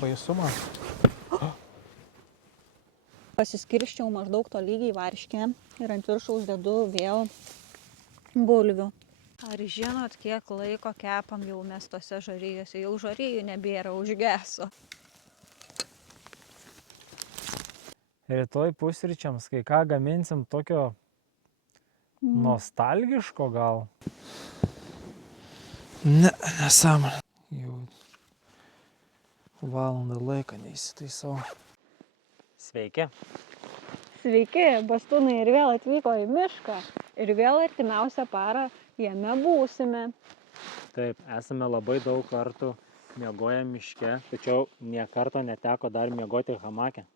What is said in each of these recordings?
baisumą. Pasiskirščiau maždaug to lygiai varškę ir ant viršaus dedu vėl bulvių. Ar žinot, kiek laiko kepam jau mes tose žarijose? Jau žarijų nebėra, užgeso. Rytoj pusryčiams, kai ką gaminsim tokio nostalgiško gal. Ne, nesąmonė. Jau valandą laiką neįsitaisau. Sveiki. Sveiki, bastūnai ir vėl atvyko į mišką. Ir vėl artimiausią parą jame būsime. Taip, esame labai daug kartų miegoję miške, tačiau nie karto neteko dar miegoti hamake.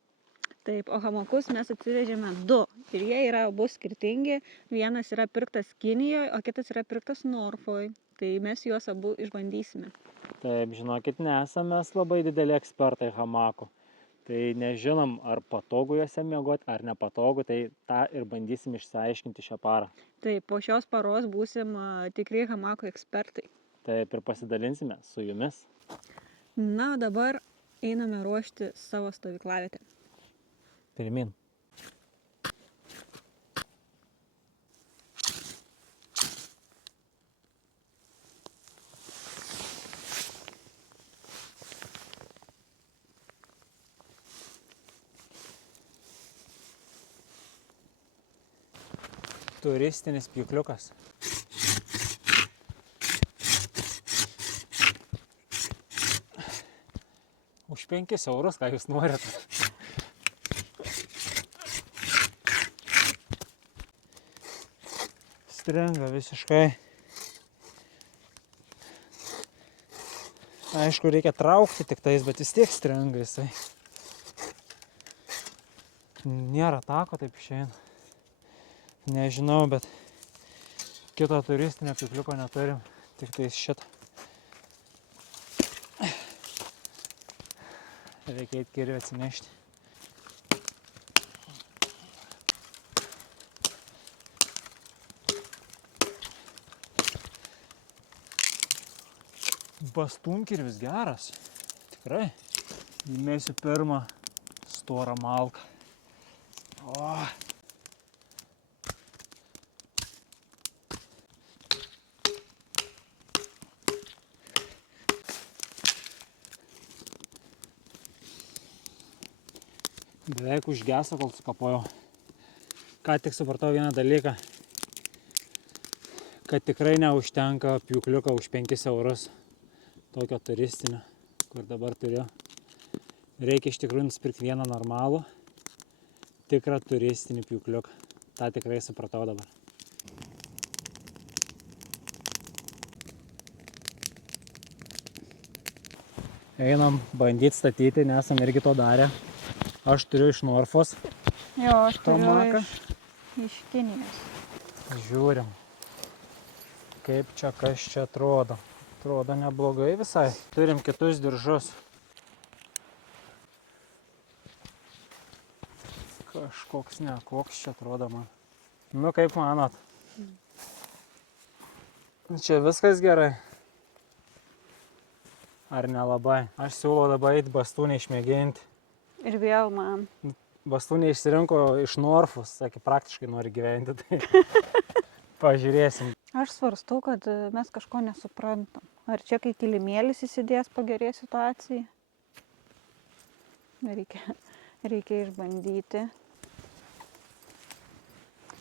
Taip, o hamakus mes atsivežėme 2. Ir jie yra abu skirtingi. Vienas yra pirktas Kinijoje, o kitas yra pirktas Norfoje. Tai mes juos abu išbandysime. Taip, žinokit, nesame mes labai dideli ekspertai hamakų. Tai nežinom, ar patogu juose miegoti, ar nepatogu, tai tą ir bandysim išsiaiškinti šią parą. Taip, po šios paros būsim tikrai hamakų ekspertai. Taip, ir pasidalinsime su jumis. Na, dabar einame ruošti savo stovyklavietę. Pirmin. Turistinis pjūkliukas. Už 5 eurus, ką jūs norit. Stringa visiškai. Aišku, reikia traukti tik tais, bet vis tiek stringa jisai. Nėra tako, taip išeina. Nežinau, bet kito turistinio pjūkliuko neturim, tik tais šitą. Reikia eit kirvį atsinešti. Bastunkirvis geras, tikrai. Įmėsiu pirmą storą malką. O. Beveik užgeso, kol sukapojau. Ką tik supratau vieną dalyką, kad tikrai neužtenka pjūkliuką už 5 eurus. Tokio turistinio, kur dabar turiu. Reikia iš tikrųjų nusipirkti vieną normalų, tikrą turistinį pjūkliuką. Ta tikrai supratau dabar. Einam bandyti statyti, nesam irgi to darę. Aš turiu iš Norfos. Jo, aš turiu hamaką. iš Kinijos. Žiūrim, kaip čia, kas čia atrodo. Atrodo neblogai visai. Turim kitus diržus. Kažkoks nekoks čia atrodo man. Nu, kaip manot? Čia viskas gerai? Ar nelabai? Aš siūlau dabar eiti bastūnę išmėginti. Ir vėl man. Bastūnė išsirinko iš Norfos, sakė, praktiškai nori gyventi, tai pažiūrėsim. Aš svarstau, kad mes kažko nesuprantam. Ar čia, kai kilimėlis įsidės, pagerės situacijai? Reikia išbandyti.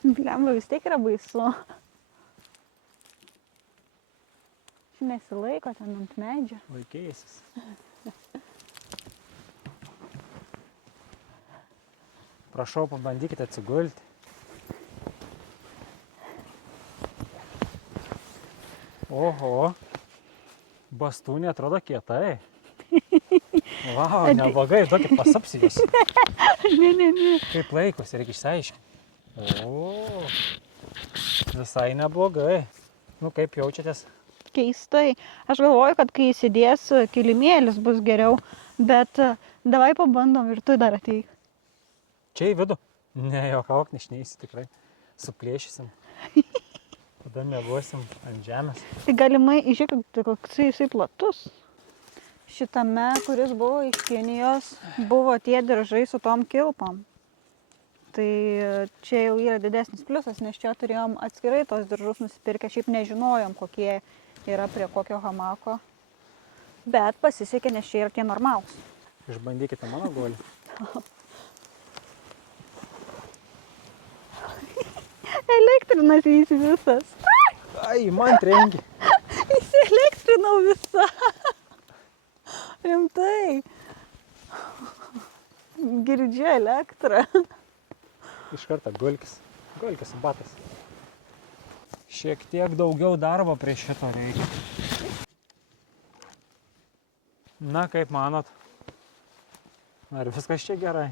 Blemba, vis tiek yra baisu. Ši nesilaiko ten ant medžio. Laikėsis. Prašau, pabandykite atsigulti. Oho, bastūnė atrodo kietai. Vau, neblogai, tokį pasapsijus. Ne. Kaip laikosi, reikia išsiaiškinti. O, visai neblogai. Nu, kaip jaučiatės? Keistai. Aš galvoju, kad kai įsidės kilimėlis bus geriau, bet davai pabandom ir tu dar ateik. Čia į vidų? Ne, jokauk, nešneisi tikrai. Suplėšysim. Tada miegosim ant žemės. Tai galimai, žiūrėk, koks jisai platus. šitame, kuris buvo iš Kinijos, buvo tie diržai su tom kilpom. Tai čia jau yra didesnis pliusas, nes čia turėjom atskirai tos diržus nusipirkę, šiaip nežinojom, kokie yra prie kokio hamako. Bet pasisekė, nes čia yra tie normalūs. Išbandykite mano guolį. Elektrinas jis visas. Ai, man trenkia. Įsielektrinau visą. Rimtai. Girdžiu elektrą. Iš karto gulkis. Gulkis batas. Šiek tiek daugiau darbo prie šito reikia. Na, kaip manot? Ar viskas čia gerai?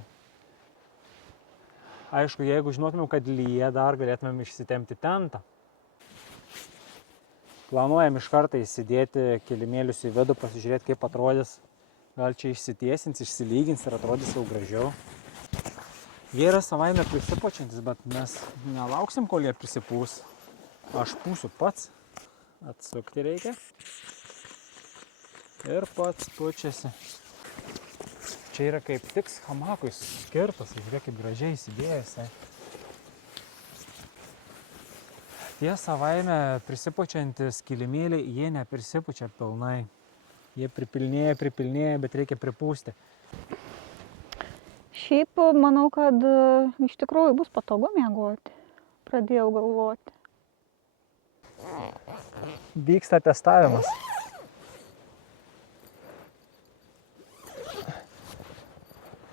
Aišku, jeigu žinotumėm, kad lyja, dar galėtumėm išsitempti tentą. Planuojam iš karto įsidėti kilimėlius į vidų, pasižiūrėti, kaip atrodys. Gal čia išsitiesins, išsilygins ir atrodys jau gražiau. Jie yra savaime prisipučiantis, bet mes nelauksim, kol jie prisipūs. Aš pūsiu pats. Atsukti reikia. Ir pats pučiasi. Čia yra kaip tik hamakui skirtas. Žiūrėk, kaip gražiai įsidėjęs. Tie savaime prisipučiantis kilimėliai, jie neprisipučia pilnai. Jie pripilnėja, bet reikia pripūsti. Šiaip manau, kad iš tikrųjų bus patogu miegoti. Pradėjau galvoti. Vyksta testavimas.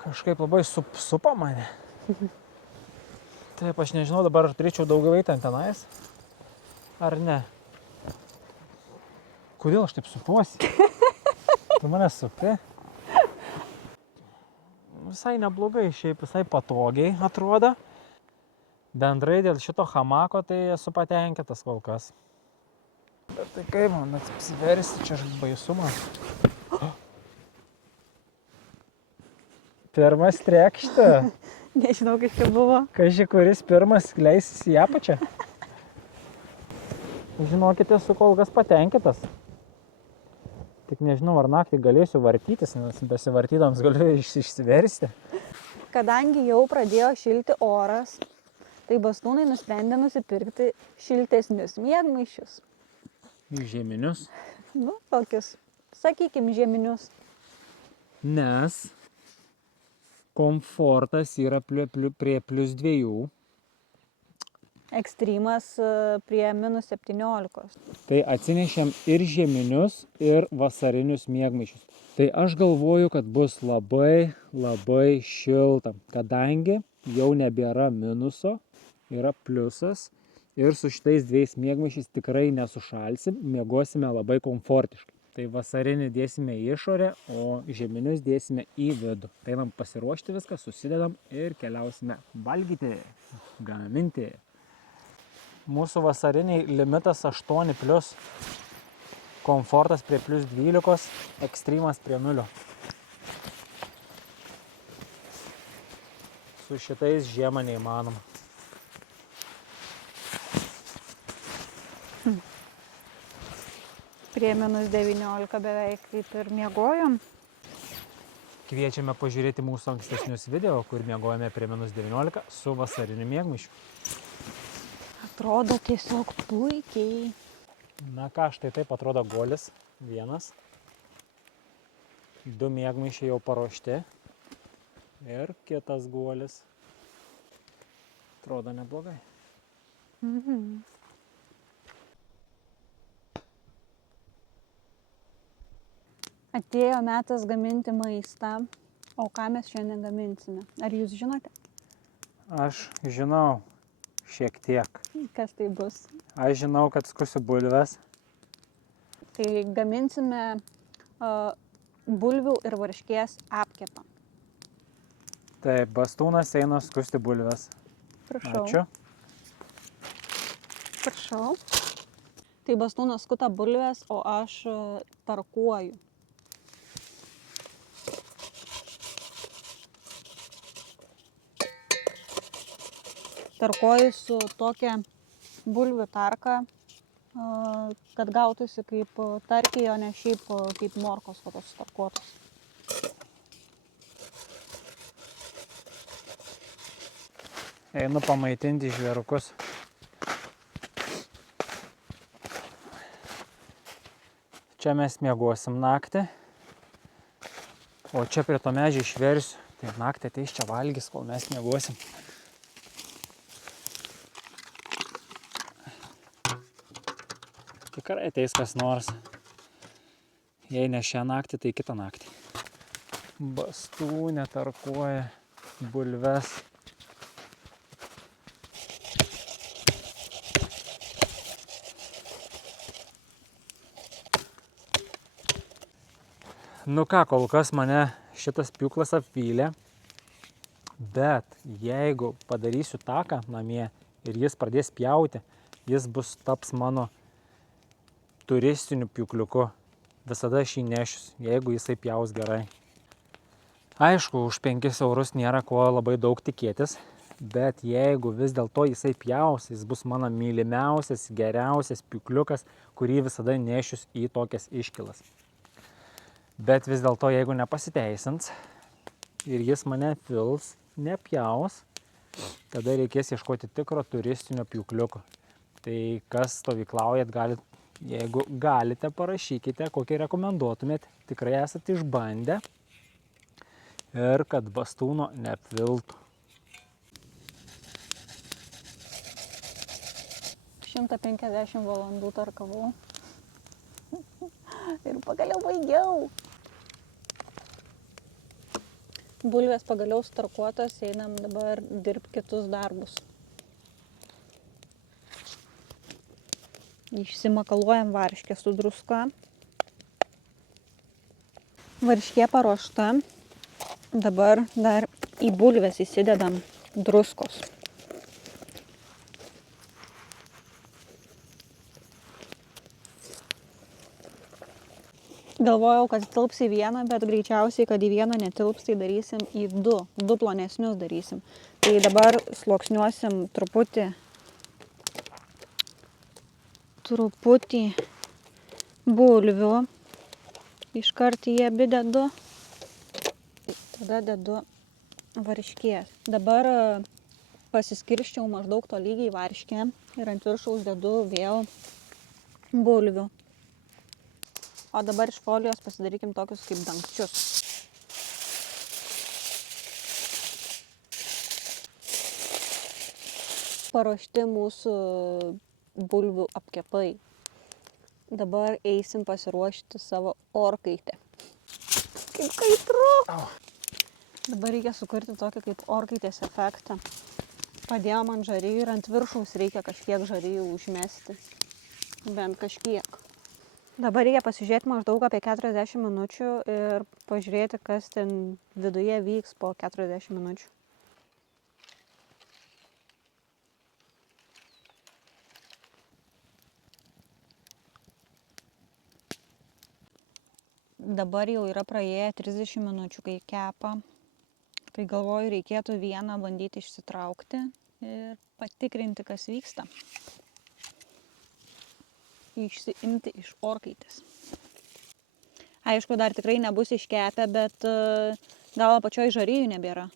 Kažkaip labai supa mane. Taip, aš nežinau, dabar turėčiau daugiau eiti ant tenais. Ar ne? Kodėl aš taip supuosi? Tu mane supi? Visai neblogai, šiaip visai patogiai atrodo. Bendrai dėl šito hamako tai esu patenkintas kol kas. Bet tai kaip man apsiversti, čia baisumas. Pirmas trekštą. Nežinau, kaip čia buvo. Kaži, kuris pirmas leisis į apačią. Žinokite, esu kol kas patenkintas. Tik nežinau, ar naktį galėsiu vartytis, nes besivartydams galiu išsiversti. Kadangi jau pradėjo šilti oras, tai bastūnai nusprendė nusipirkti šiltesnius miegmaišius. Žieminius. Nu, tokius, sakykim, žieminius. Nes komfortas yra prie +2. Ekstremas prie -17. Tai atsinešėm ir žieminius, ir vasarinius miegmaišius. Tai aš galvoju, kad bus labai šilta, kadangi jau nebėra minuso, yra pliusas ir su šitais dviejais miegmaišiais tikrai nesušalsim, miegosime labai komfortiškai. Tai vasarinį dėsime į išorę, o žieminius dėsime į vidų. Tai einam pasiruošti viską, susidedam ir keliausime valgyti, gaminti. Mūsų vasariniai limitas 8+, komfortas prie +12, ekstremas prie 0. Su šitais žiemą neįmanoma. Prie -19 beveik kaip ir miegojom. Kviečiame pažiūrėti mūsų ankstesnius video, kur miegojame prie -19 su vasariniu miegmaišiu. Atrodo tiesiog puikiai. Na ką, štai taip atrodo guolis. Vienas. 2 miegmaišiai jau paruošti. Ir kitas guolis. Atrodo neblogai. Atėjo metas gaminti maistą. O ką mes šiandien gaminsime? Ar jūs žinote? Aš žinau šiek tiek. Kas tai bus? Aš žinau, kad skusiu bulves. Tai gaminsime bulvių ir varškės apkepą. Taip, bastūnas eina skusti bulves. Prašau. Ačiū. Prašau. Tai bastūnas skuta bulves, o aš tarkuoju. Tarkuoju su tokia bulvių tarka kad gautųsi kaip tarkiai, o ne šiaip kaip morkos kokios starkuotos. Einu pamaitinti žvėrukus. Čia mes miegosim naktį, o čia prie to medžio išversiu. Tai naktį ateis čia valgys, kol mes miegosim. Tikrai ateis kas nors. Jei ne šią naktį, tai kitą naktį. Bastūnė tarkuoja bulves. Nu ką, kol kas mane šitas pjūklas apvylė, bet jeigu padarysiu taką namie ir jis pradės pjauti, jis taps mano turistiniu pjūkliuku. Visada aš jį nešius, jeigu jisai pjaus gerai. Aišku, už 5 eurus nėra ko labai daug tikėtis, bet jeigu vis dėlto jisai pjaus, jis bus mano mylimiausias, geriausias pjūkliukas, kurį visada nešius į tokias iškilas. Bet vis dėlto, jeigu nepasiteisins ir jis mane pils, nepjaus, tada reikės ieškoti tikro turistinio pjūkliuko. Tai kas stovyklaujat, jeigu galite, parašykite, kokį rekomenduotumėt. Tikrai esate išbandę ir kad bastūno neapviltų. 150 valandų tarkavau. Ir pagaliau baigiau. Bulvės pagaliau starkuotos, einam dabar dirbti kitus darbus. Išsimakaluojam varškę su druska. Varškė paruošta. Dabar dar į bulvės įsidedam druskos. Galvojau, kad tilps į vieną, bet greičiausiai, kad į vieną netilps, tai darysim į du plonesnius darysim. Tai dabar sluoksniuosim truputį bulvių. Iškart į abi dedu. Tada dedu varškės. Dabar pasiskirščiau maždaug tolygiai varškę ir ant viršaus dedu vėl bulvių. O dabar iš folijos pasidarykim tokius kaip dangčius. Paruošti mūsų bulvių apkepai. Dabar eisim pasiruošti savo orkaitę. Kaip kaitru! Dabar reikia sukurti tokį kaip orkaitės efektą. Padėjom ant žarijų ir ant viršaus reikia kažkiek žarijų užmesti. Bent kažkiek. Dabar reikia pasižiūrėti maždaug apie 40 minučių ir pažiūrėti, kas ten viduje vyks po 40 minučių. Dabar jau yra praėję 30 minučių, kai kepa. Tai galvoju, reikėtų vieną bandyti išsitraukti ir patikrinti, kas vyksta. Išsiimti iš orkaitės. Aišku, dar tikrai nebus iškepę, bet gal apačioj žarijų nebėra.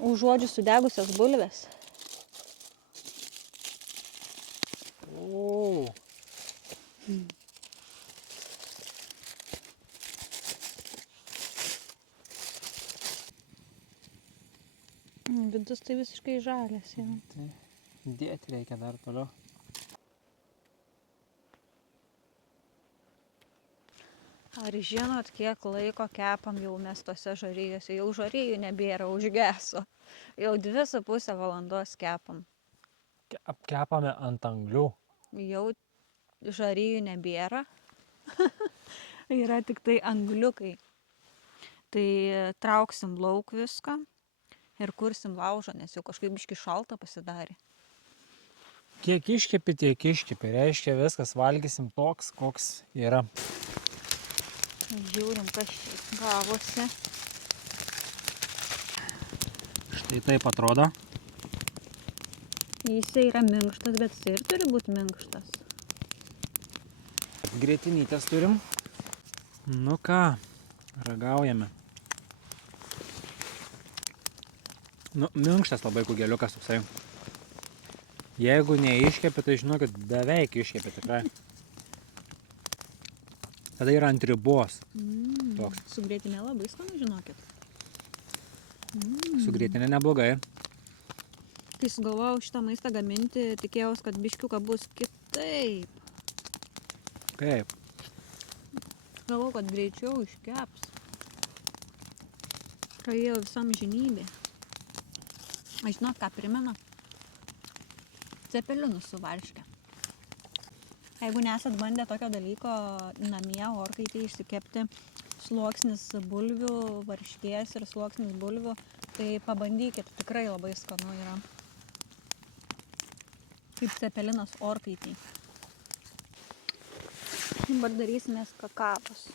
Užuodžiu sudegusias bulves. O. Vidus tai visiškai žalias jau. Tai dėti reikia dar toliau. Ar žinot, kiek laiko kepam jau mes tose žarijose? Jau žarijų nebėra, užgeso. Jau 2,5 valandos kepam. Apkepame ant anglių. Jau žarijų nebėra. Yra tik tai angliukai. Tai trauksim lauk viską. Ir kursim laužą, nes jau kažkaip biškį šalta pasidarė. Kiek iškepi, tiek iškepi. Reiškia, viskas valgysim toks, koks yra. Žiūrim, kas čia gavosi. Štai taip atrodo. Jis yra minkštas, bet jis ir turi būti minkštas. Grėtinytės turim. Nu ką, ragaujame. Nu, minkštas labai kugeliukas toksai. Jeigu neiškepė, tai žinokit, beveik iškepė tikrai. Tada yra ant ribos. Toks. Su grėtinė labai skanu, žinokit. Su grėtinė neblogai. Kai sugalvojau šitą maistą gaminti, tikėjaus, kad biškiuką bus kitaip. Kaip? Galvojau, kad greičiau iškeps. Praėjo visam žinybė. Aš žinot, ką primena? Cepelinus su varške. Jeigu nesat bandę tokio dalyko namie orkaitėje išsikepti sluoksnis bulvių, varškės ir sluoksnis bulvių, tai pabandykit, tikrai labai skanu yra. Kaip cepelinas orkaitėje. Dabar darysimės kakavos.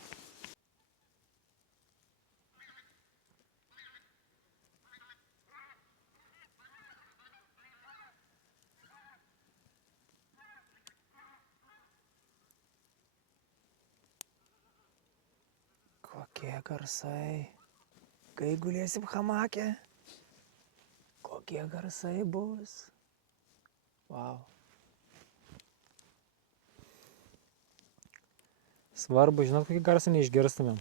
Kokie garsai. Kai gulėsim hamake, kokie garsai bus. Wow. Svarbu, žinot, kokį garsą neišgirstumėm.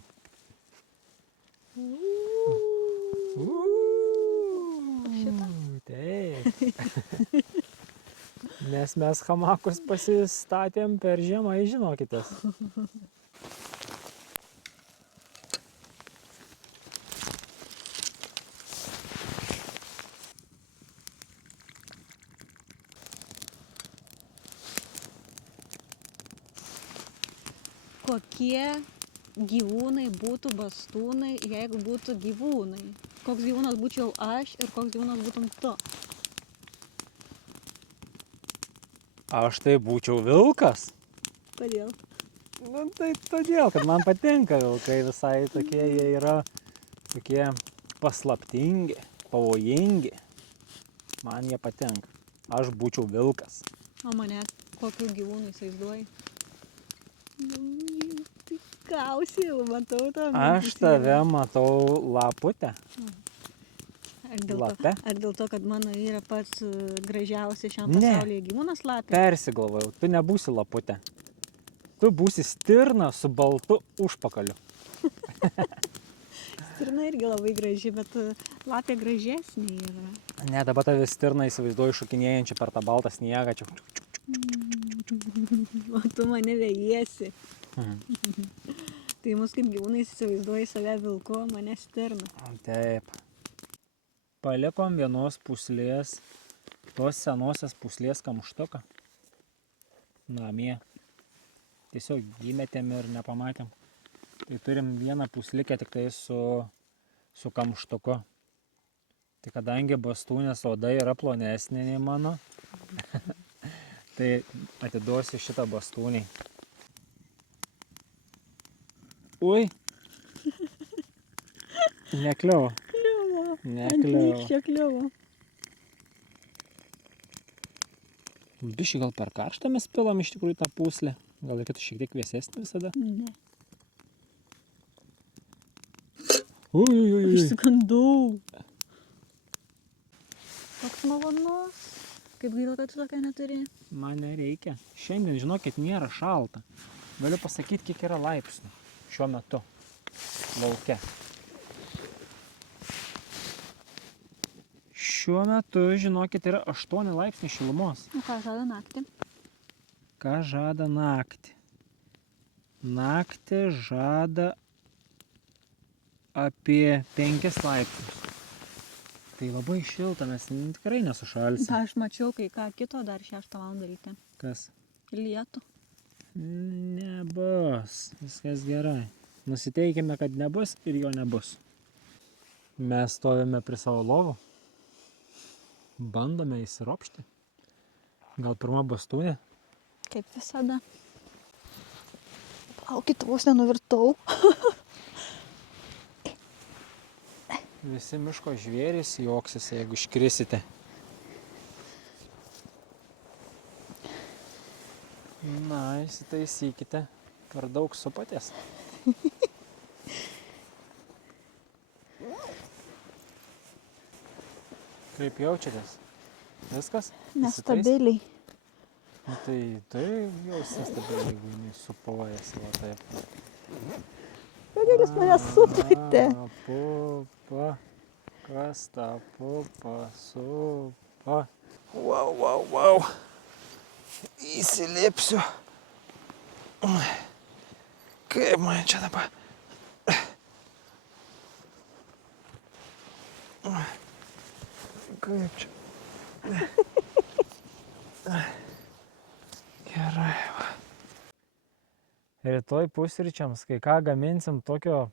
Taip. Nes mes hamakus pasistatėm per žiemą, žinokitės. Kokie gyvūnai būtų bastūnai, jeigu būtų gyvūnai? Koks gyvūnas būčiau aš ir koks gyvūnas būtum tu? Aš tai būčiau vilkas. Kodėl? Nu, tai todėl, kad man patinka vilkai visai tokie, jie yra tokie paslaptingi, pavojingi. Man jie patinka. Aš būčiau vilkas. O mane kokiu gyvūnu įsivaizduoji? Tikriausiai, matau tą. Aš tave matau laputę. Ar dėl to, kad mano yra pats gražiausias šiam Ne. pasaulyje gyvūnas lapė? Persigalvojau, tu nebūsi laputė. Tu būsi stirna su baltu užpakaliu. Stirna irgi labai graži, bet lapė gražesnė yra. Ne, dabar tave stirna įsivaizduoju šokinėjančią per tą baltą sniegą. Čia. O tu mane vejiesi. Tai mus kaip gyvūnai įsivaizduoji save vilku, mane stirna. Taip. Palikom vienos puslės, tos senosios puslės kamštuką namie. Tiesiog įmetėm ir nepamatėm. Tai turim vieną puslikę tik tai su kamštuku. Tai kadangi bastūnės oda yra plonesnė nei mano, tai atiduosiu šitą bastūnį. Ui! Nekliuvo. Nekliuvo. Čia kliuvo. Biškai gal per karštą mes pilam iš tikrųjų tą puslę. Gal reikėtų šiek tiek vėsesnį visada. Ne. Ui. Išsikandau. Toks malonus. Kaip gaila, kad tu tokia neturi. Man nereikia. Šiandien, žinokit, nėra šalta. Galiu pasakyti, kiek yra laipsnių šiuo metu lauke. Šiuo metu, žinokit, yra 8 laipsniai šilumos. O ką žada naktį? Ką žada naktį? Naktį žada apie 5 laipsnius. Tai labai šilta, mes tikrai nesušalsim. Aš mačiau, kai ką kito dar 6 valandą ryte. Kas? Lietų. Nebus. Viskas gerai. Nusiteikime, kad nebus ir jo nebus. Mes stovime prie savo lovų. Bandome įsiropšti. Gal pirma bastūnė? Kaip visada. Palaukit, vos nenuvirtau. Visi miško žvėrys juoksis, jeigu iškrisite. Įsitaisykite, per daug supatės. Kaip jaučiatės? Viskas? Nestabiliai. Tai jaus nestabiliai, jeigu jinai supojasi, va taip. Kodėl jūs mane supate? Pupa. Kas ta pupa supa? Wow. Įsilipsiu. Kaip man čia dabar? Kaip čia? Gerai. Rytoj pusryčiams, kai ką gaminsim tokio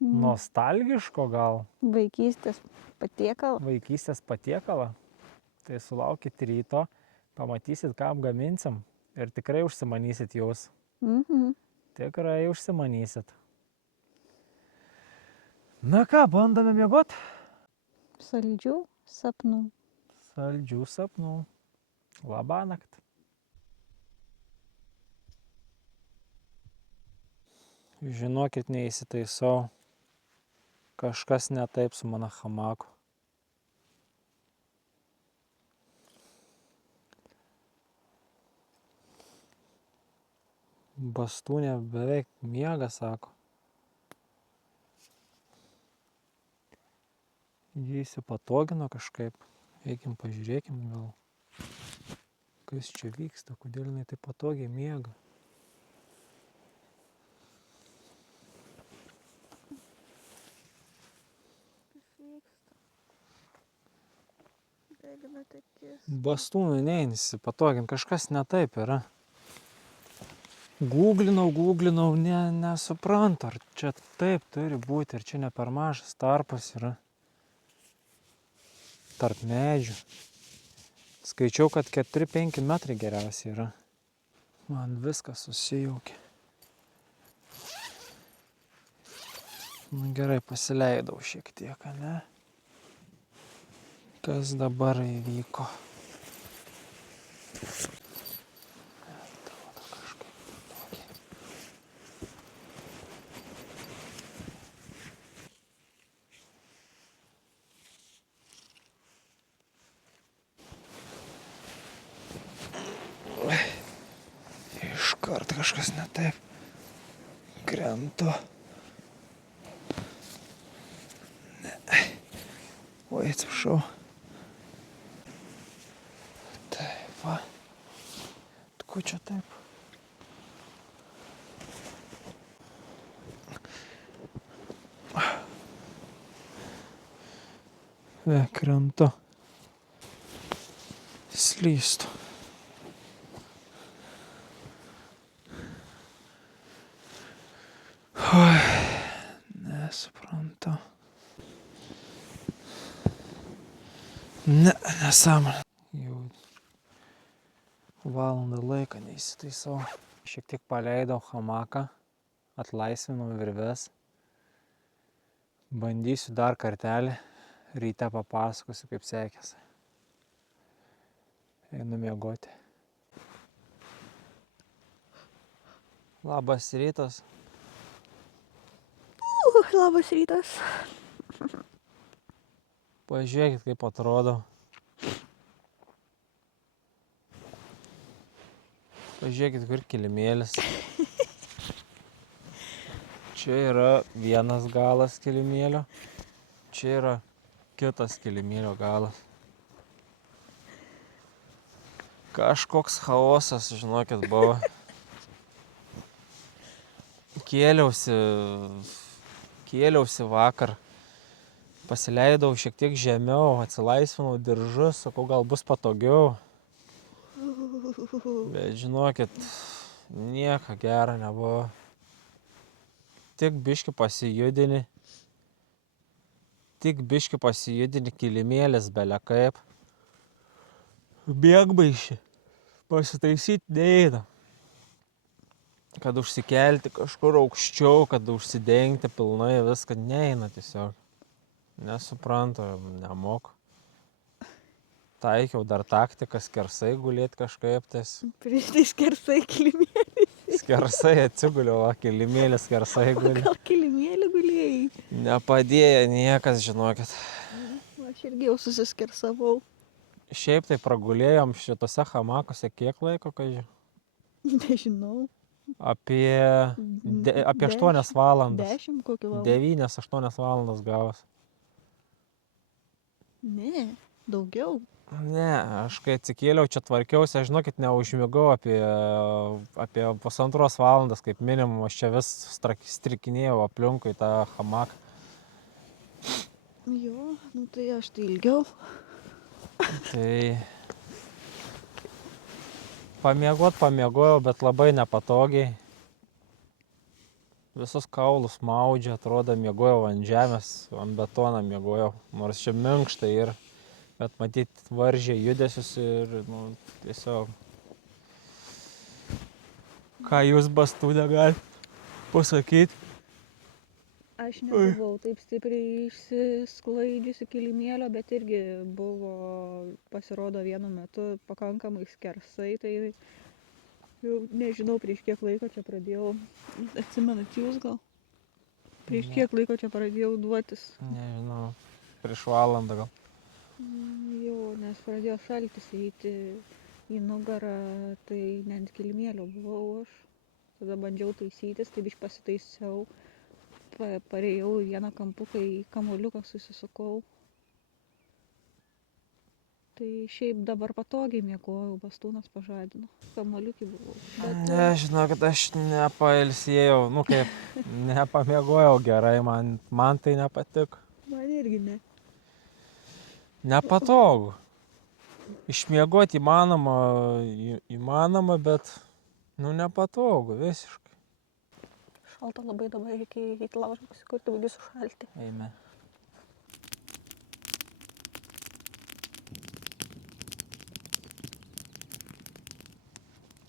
nostalgiško gal, Vaikystės patiekalą. vaikystės patiekalą, tai sulaukit ryto, pamatysit, ką gaminsim ir tikrai užsimanysit jūs. Tikrai užsimanysit. Na ką, bandome miegot? Saldžių sapnų. Saldžių sapnų. Labanakt. Žinokit, neįsitaisau. Kažkas ne taip su mano hamaku. Bastūnė beveik miega, sako. Jie įsipatogino kažkaip. Eikim pažiūrėkim gal. Kas čia vyksta, kodėl jinai taip patogiai miega. Bastūnui neįsipatogint, kažkas ne taip yra. Googlinau, nesuprantu, ar čia taip turi būti, ir čia ne per mažas tarpas yra. Tarp medžių. Skaičiau, kad 4-5 metrai geriausiai yra. Man viskas susijaukė. Gerai, pasileidau šiek tiek, ne? Kas dabar įvyko? Atrodo kažkaip tokį. Iškart kažkas ne taip. Krentu. Ne. Oi, atsiprašau. Taip, va. Ko čia taip? Krentu. Slystu. Oi, nesuprantu. Nesąmonė. Jau valandą laiką neįsitaisau. Šiek tiek paleidau hamaką, atlaisvinau virves. Bandysiu dar kartelį, ryte papasakosiu, kaip sekėsi. Einu miegoti. Labas rytas. Labas rytas. Pažiūrėkit, kaip atrodo. Pažiūrėkit, kur kilimėlis. Čia yra vienas galas kilimėlio. Čia yra kitas kilimėlio galas. Kažkoks chaosas, žinokit, buvo. Kėliausi vakar. Pasileidau šiek tiek žemiau, atsilaisvinau diržus, sakau, gal bus patogiau. Bet žinokit, nieko gero nebuvo. Tik biškį pasijudini, kilimėlis bele kaip. Bėgbaišį pasitaisyti neina. Kad užsikelti kažkur aukščiau, kad užsidengti pilnai viską, neina tiesiog. Nesuprantu, nemoku. Taikiau dar taktiką skersai gulėti kažkaip tais. Prieš tai skersai kilimėlį. Skersai atsiguliau, o kilimėlis skersai guli. Gal kilimėlį gulėjai? Nepadėjo niekas, žinokit. Aš irgi jau susiskersavau. Šiaip tai pragulėjom šitose hamakuose kiek laiko, kai Nežinau. apie 8 valandas. 10 kokį valandą. 9-8 valandas gavos. Ne, daugiau. Ne, aš kai atsikėliau, čia tvarkiausi, aš žinokit, neužmigau apie 1,5 valandas, kaip minimum, aš čia vis strikinėjau aplinkui tą hamaką. Jo, nu tai aš tai ilgiau. Tai pamiegojau, bet labai nepatogiai. Visus kaulus maudžia, atrodo, miegojau ant žemės, ant betoną miegojau, nors čia minkšta ir, bet matyt, varžė judesius ir, nu, tiesiog, ką jūs bastūne galite pasakyti? Aš nebuvau taip stipriai išsisklaidžiusi kilimėlio, bet irgi buvo, pasirodo, vienu metu pakankamai skersai, tai jau nežinau, prieš kiek laiko čia pradėjau, atsimenat jūs gal? Prieš kiek laiko čia pradėjau duotis? Nežinau, prieš valandą gal. Jo, nes pradėjo šaltis eiti į nugarą, tai ne ant kilimėlio buvau aš. Tada bandžiau taisytis, tai biškį pasitaisiau, parėjau į vieną kampuką, į kamuoliuką susisukau. Tai šiaip dabar patogiai miegojau, bastūnas pažadino. Kamuoliukį buvau. Ne, žinokit, aš nepailsėjau, nu kaip, nepamiegojau gerai, man tai nepatiko. Man irgi ne. Nepatogu. Išmiegoti įmanoma, bet, nu, nepatogu visiškai. Šalta labai dabar, reikia eiti laužą pasikurti, baigiu sušalti. Eime.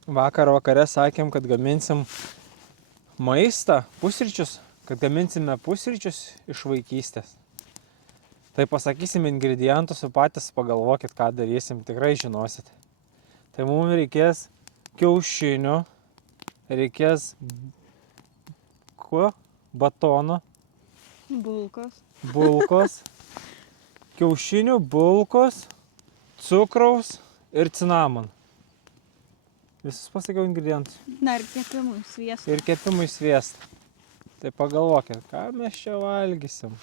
Vakare sakėm, kad gaminsim maistą, pusryčius, kad gaminsime pusryčius iš vaikystės. Tai pasakysim ingredientus ir patys pagalvokit, ką darysim, tikrai žinosit. Tai mums reikės kiaušinių, reikės batono, bulkos, kiaušinių, bulkos, cukraus ir cinamono. Visus pasakiau ingredientus. Na ir kepimui sviestą. Ir kepimui sviestą. Tai pagalvokit, ką mes čia valgysim.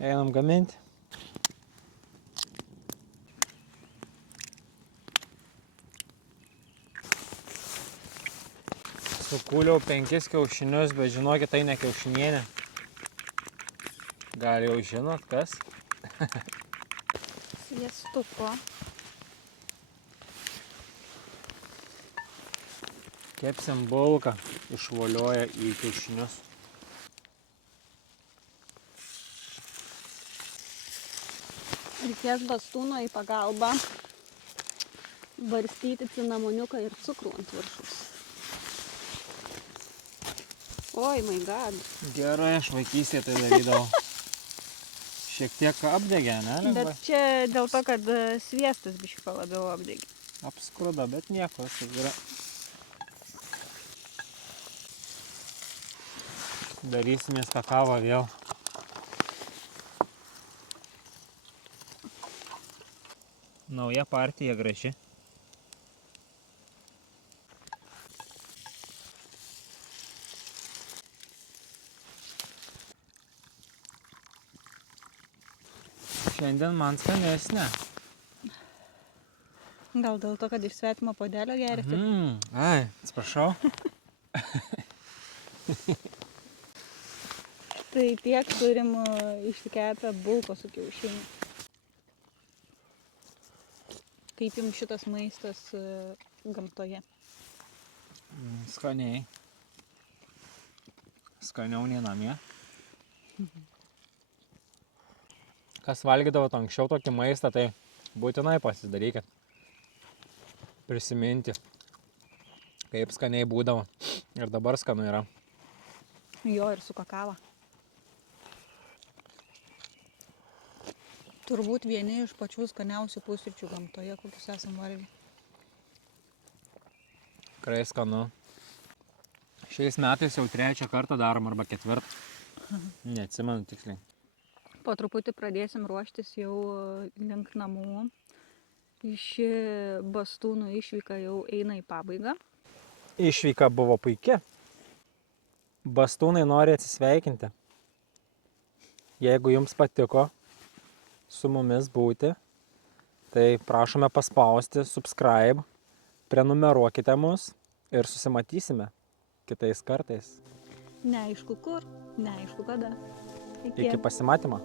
Einam gaminti. Sukūliau 5 kiaušinius, bet žinokit, tai ne kiaušinienė. Gal jau žinot, kas? Sviestuko. Kepsim bulką, išvolioja į kiaušinius. Reikės bastūno į pagalbą barstyti cinamoniuką ir cukrų ant viršus. Oi, my god. Gerai, aš vaikystėje tai darydavau. Šiek tiek apdegė, ne? Lengvai? Bet čia dėl to, kad sviestas biškį labiau apdegė. Apskruda, bet nieko, tai yra. Darysimės kakavą vėl. Nauja partija graži. Šiandien man skanesnė. Gal dėl to, kad iš svetimo puodelio gerti? Ai, atsiprašau. Tai tiek turim išsikepę bulko su kiaušiniu. Kaip jums šitas maistas gamtoje? Skaniai. Skaniau nei namie. Kas valgydavot anksčiau tokį maistą, tai būtinai pasidarykit. Prisiminti, kaip skaniai būdavo. Ir dabar skanu yra. Jo, ir su kakava. Turbūt vieni iš pačių skaniausių pusryčių gamtoje, kokius esam valgę. Tikrai skanu. Šiais metais jau 3 kartą darom arba 4. Neatsimenu tiksliai. Po truputį pradėsim ruoštis jau link namų. Ši Bastūnų išvyka jau eina į pabaigą. Išvyka buvo puikia. Bastūnai nori atsisveikinti. Jeigu jums patiko su mumis būti, tai prašome paspausti subscribe, prenumeruokite mus ir susimatysime kitais kartais. Neaišku kur, neaišku kada. Iki pasimatymo.